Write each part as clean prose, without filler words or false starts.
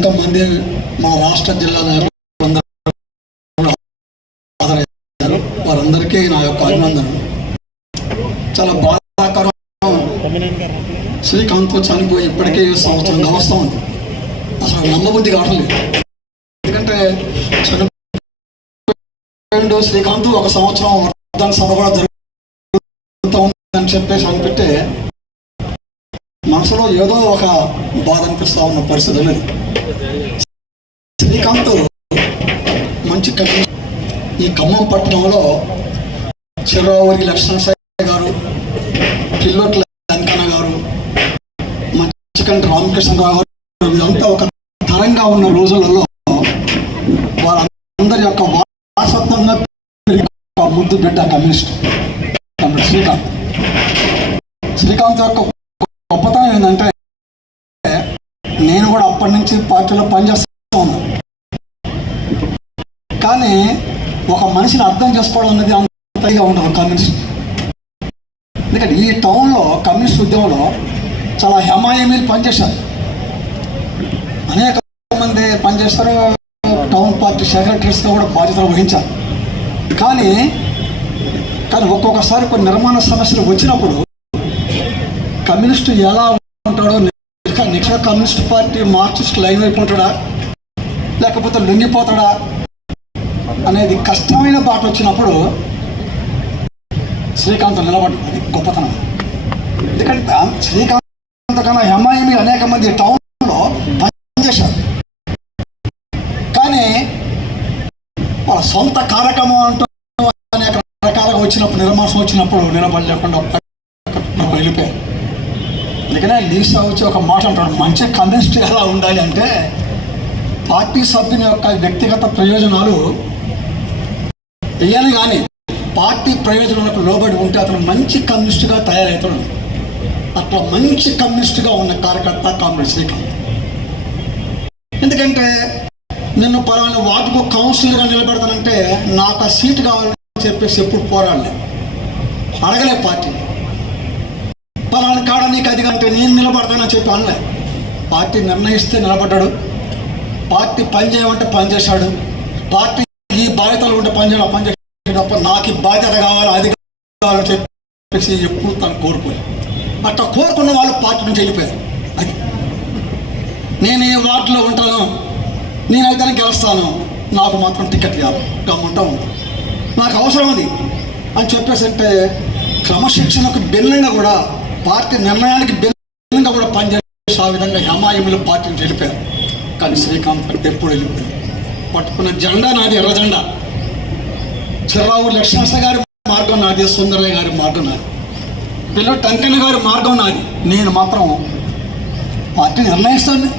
అనేక మంది మా రాష్ట్ర జిల్లా నాయకులు హాజరయ్యారు. వారందరికీ నా యొక్క అభినందనలు. చాలా బాధాకరం, శ్రీకాంత్ చనిపోయి ఇప్పటికే సంవత్సరం వస్తూ ఉంది. అసలు నమ్మబుద్ధి కావట్లేదు. ఎందుకంటే చనిపోయిండు శ్రీకాంత్, ఒక సంవత్సరం వర్ధన సభ కూడా జరుగుతూ ఉందని చెప్పేసి అనిపెట్టే మనసులో ఏదో ఒక బాధ అనిపిస్తూ ఉన్న పరిస్థితి అనేది. శ్రీకాంత్ మంచి ఈ ఖమ్మం పట్టణంలో చిర్రావూరి లక్ష్మణసాయి గారు, పిల్లోట్ల వెంకన్న గారు, మచ్చికంటి రామకృష్ణరావు గారు, ఇదంతా ఒక తరంగా ఉన్న రోజులలో వారందరి యొక్క వారసత్వంగా ముద్దు బిడ్డ కమ్యూనిస్ట్ శ్రీకాంత్ యొక్క గొప్పతనం ఏంటంటే, నేను కూడా అప్పటి నుంచి పార్టీలో పనిచేస్తూ ఉన్నాను. కానీ ఒక మనిషిని అర్థం చేసుకోవడం అనేది అంతగా ఉండదు కమ్యూనిస్ట్. ఎందుకంటే ఈ టౌన్లో కమ్యూనిస్ట్ ఉద్యమంలో చాలా హెమాయమీలు పనిచేశారు, అనేక మంది పనిచేస్తారు. టౌన్ పార్టీ సెక్రటరీస్గా కూడా బాధ్యతలు వహించారు. కానీ ఒక్కొక్కసారి కొన్ని నిర్మాణ సమస్యలు వచ్చినప్పుడు కమ్యూనిస్టు ఎలా ఉంటాడో, నిక్ష కమ్యూనిస్ట్ పార్టీ మార్క్సిస్ట్ లైన్ వైపు ఉంటాడా లేకపోతే లొంగిపోతాడా అనేది కష్టమైన బాట వచ్చినప్పుడు శ్రీకాంత్ నిలబడ్డాడు. అది గొప్పతనం. ఎందుకంటే శ్రీకాంత్ కన్నా హెమాయమి అనేక మంది టౌన్లో పనిచేశారు. కానీ వాళ్ళ సొంత కార్యక్రమం అంటూ అనేక రకాలుగా వచ్చినప్పుడు, నిర్మాణం వచ్చినప్పుడు నిలబడలేకుండా వెళ్ళిపోయారు. అందుకనే లీసా వచ్చి ఒక మాట అంటాడు, మంచి కమ్యూనిస్ట్ ఎలా ఉండాలి అంటే, పార్టీ సభ్యుని యొక్క వ్యక్తిగత ప్రయోజనాలు వేయాలి కానీ పార్టీ ప్రయోజనాలకు లోబడి ఉంటే అతను మంచి కమ్యూనిస్టుగా తయారవుతాడు. అట్లా మంచి కమ్యూనిస్టుగా ఉన్న కార్యకర్త కామ్రేడ్ శ్రీకాంత్. ఎందుకంటే నిన్ను పలానా వార్డుకు కౌన్సిలర్గా నిలబెడతానంటే నాకు ఆ సీటు కావాలని చెప్పేసి ఎప్పుడు పోరాడలే, అడగలే పార్టీ. పలానా కాడ నీకు అది కంటే నేను నిలబడతానని చెప్పి అనలే. పార్టీ నిర్ణయిస్తే నిలబడ్డాడు, పార్టీ పని చేయమంటే పనిచేశాడు, పార్టీ ఈ బాధ్యతలు ఉంటే పనిచేయడం తప్ప నాకు ఈ బాధ్యత కావాలి, అది కావాలని చెప్పేసి ఎప్పుడు తను కోరుకోలేదు. అట్లా కోరుకున్న వాళ్ళు పార్టీ నుంచి వెళ్ళిపోయారు. అది నేను ఈ వార్డులో ఉంటాను, నేనైతే గెలుస్తాను, నాకు మాత్రం టికెట్ కాదు, గమ్మంటా ఉంటాను, నాకు అవసరం అది అని చెప్పేసి అంటే క్రమశిక్షణకు భిన్నంగా కూడా పార్టీ నిర్ణయానికి భిన్నంగా కూడా పనిచేసి ఆ విధంగా హెమాయములు పార్టీ నుంచి వెళ్ళిపోయారు. కానీ శ్రీకాంత్ అంటే ఎప్పుడు వెళ్ళిపోయారు. పట్టుకున్న జెండా నాది, ఎర్ర జెండా. చిర్రావూరి లక్ష్మణసాయి గారి మార్గం నాది, సుందరయ్య గారి మార్గం నాది, పిల్లలు టంకన్న గారి మార్గం నాది. నేను మాత్రం పార్టీ నిర్ణయిస్తాను,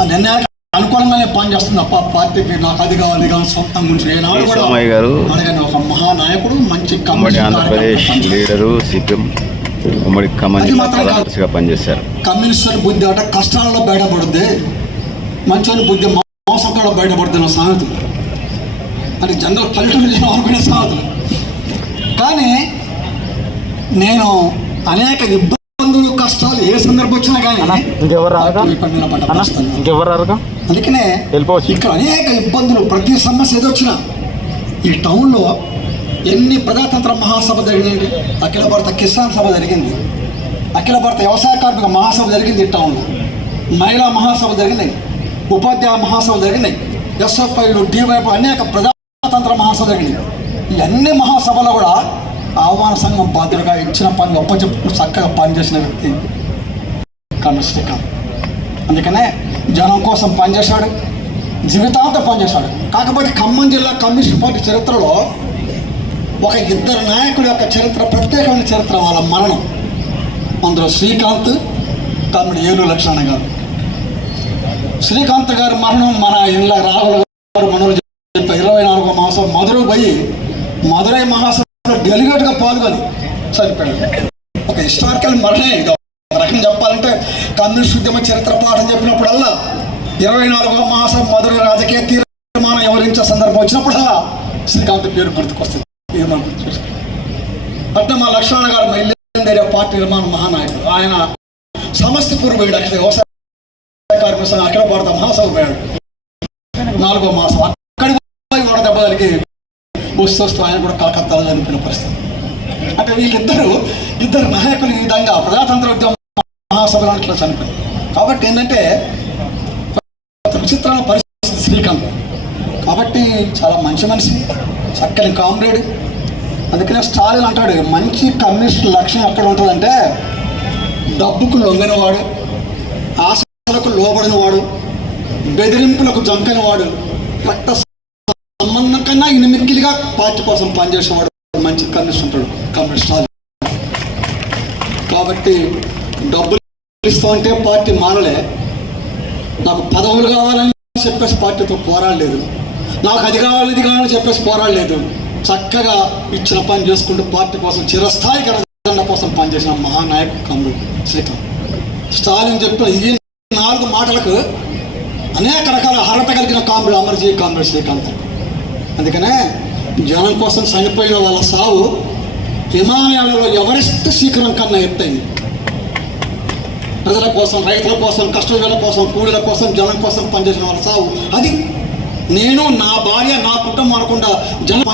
ఆ నిర్ణయానికి అనుకూలంగానే పనిచేస్తుంది తప్ప పార్టీకి నాకు అది కావాలి కానీ సొంతం గురించి ఏనాడు కూడా అడగని ఒక మహానాయకుడు, మంచి ఆంధ్రప్రదేశ్ లీడరు, సిపిఎం ఉమ్మడి ఖమ్మంగా పనిచేశారు. కమ్యూనిస్టుల బుద్ధి అట కష్టాలలో బయటపడుద్ది, మంచోని బుద్ధి మోసం కూడా బయటపడుతుంది నా సామెతలు. అని జనరల్ పల్లెటూరు అనుకునే సామెతలు. కానీ నేను అనేక ఇబ్బందులు, కష్టాలు ఏ సందర్భం వచ్చినా కానీ అందుకనే ఇక్కడ అనేక ఇబ్బందులు, ప్రతి సమస్య ఏదొచ్చినా ఈ టౌన్లో ఎన్ని ప్రజాతంత్ర మహాసభ జరిగింది, అఖిల భారత కిసాన్ సభ జరిగింది, అఖిల భారత వ్యవసాయ కార్మిక మహాసభ జరిగింది ఈ టౌన్లో, మహిళా మహాసభ జరిగినాయి, ఉపాధ్యాయ మహాసభ జరిగినాయి, ఎస్ఎఫ్ఐలు, డివైపు అనేక ప్రజాతంత్ర మహాసభ జరిగినాయి. ఈ అన్ని మహాసభలో కూడా ఆహ్వాన సంఘం బాధ్యులుగా ఇచ్చిన పని ఒప్పచెప్పు చక్కగా పనిచేసిన వ్యక్తి కమ్యూనిస్ట్ శ్రీకాంత్. అందుకనే జనం కోసం పనిచేశాడు, జీవితాంతం పనిచేశాడు. కాకపోతే ఖమ్మం జిల్లా కమ్యూనిస్ట్ పార్టీ చరిత్రలో ఒక ఇద్దరు నాయకుల యొక్క చరిత్ర, ప్రత్యేకమైన చరిత్ర, వాళ్ళ మరణం. అందులో శ్రీకాంత్, తమ్ముడు ఏలూరు లక్ష్మణ గారు. శ్రీకాంత్ గారి మరణం మన ఇళ్ళ రాఘుల గారు మనలో 24వ మాసం మధురై మహాసభలో డెలిగేట్గా పాల్గొని చనిపోయాడు. ఒక హిస్టారికల్ మరణే. ఇది ఒక రకం చెప్పాలంటే కమ్యూనిస్ట్ ఉద్యమ చరిత్ర పాఠం చెప్పినప్పుడల్లా 24వ మాసం మధురై రాజకీయ తీర్మానం వివరించే సందర్భం వచ్చినప్పుడల్లా శ్రీకాంత్ పేరు గుర్తుకొస్తుంది. అంటే మా లక్ష్మణ గారు మైలేందేరియా పార్టీ నిర్మాణ మహానాయకుడు. ఆయన సమస్తిపూర్ పోయాడు, అక్కడ వ్యవసాయ కార్మిక కోసం అక్కడ పడతా మహాసభ పోయాడు 4వ మాసం. అక్కడికి పోయి వాడ దెబ్బ కలిగి వస్తూ ఆయన కూడా కలకత్తాలో చనిపోయిన పరిస్థితి. అంటే ఇద్దరు నాయకులు ఈ విధంగా ప్రజాతంత్ర ఉద్యమ మహాసభ లాంటిలో చనిపోయారు. కాబట్టి ఏంటంటే విచిత్రమైన పరిస్థితి శ్రీకాంత్. కాబట్టి చాలా మంచి మనిషి, చక్కని కామ్రేడ్. అందుకనే స్టాలిన్ అంటాడు మంచి కమ్యూనిస్ట్ లక్ష్యం ఎక్కడ ఉంటుందంటే డబ్బుకు లొంగనివాడు, ఆశలకు లోబడినవాడు, బెదిరింపులకు జంకనివాడు, రక్త సంబంధం కన్నా ఇనిమిక్కిలిగా పార్టీ కోసం పనిచేసేవాడు మంచి కమ్యూనిస్ట్ ఉంటాడు కమ్యూనిస్ట్ స్టాలిన్. కాబట్టి డబ్బులు ఇస్తూ ఉంటే పార్టీ మారలే. నాకు పదవులు కావాలని చెప్పేసి పార్టీతో పోరాడలేదు, నాకు అది కావాలి ఇది కావాలని చెప్పేసి పోరాడలేదు. చక్కగా ఇచ్చిన పని చేసుకుంటూ పార్టీ కోసం చిరస్థాయి గణతంత్ర కోసం పనిచేసిన మహానాయకుడు కామ్రేడ్ శ్రీకాంత్. స్టాలిన్ చెప్పిన ఈ 4 మాటలకు అనేక రకాల అర్హత కలిగిన కామ్రేడ్ అమర్జీ కామ్రేడ్ శ్రీకాంత్. అందుకనే జనం కోసం చనిపోయిన వాళ్ళ సావు హిమాలయాలలో ఎవరెస్ట్ శిఖరం కన్నా ఎత్తైంది. ప్రజల కోసం, రైతుల కోసం, కష్టజీవుల కోసం, కూలీల కోసం, జనం కోసం పనిచేసిన వాళ్ళ సావు అది. నేను, నా భార్య, నా కుటుంబం అనకుండా జనం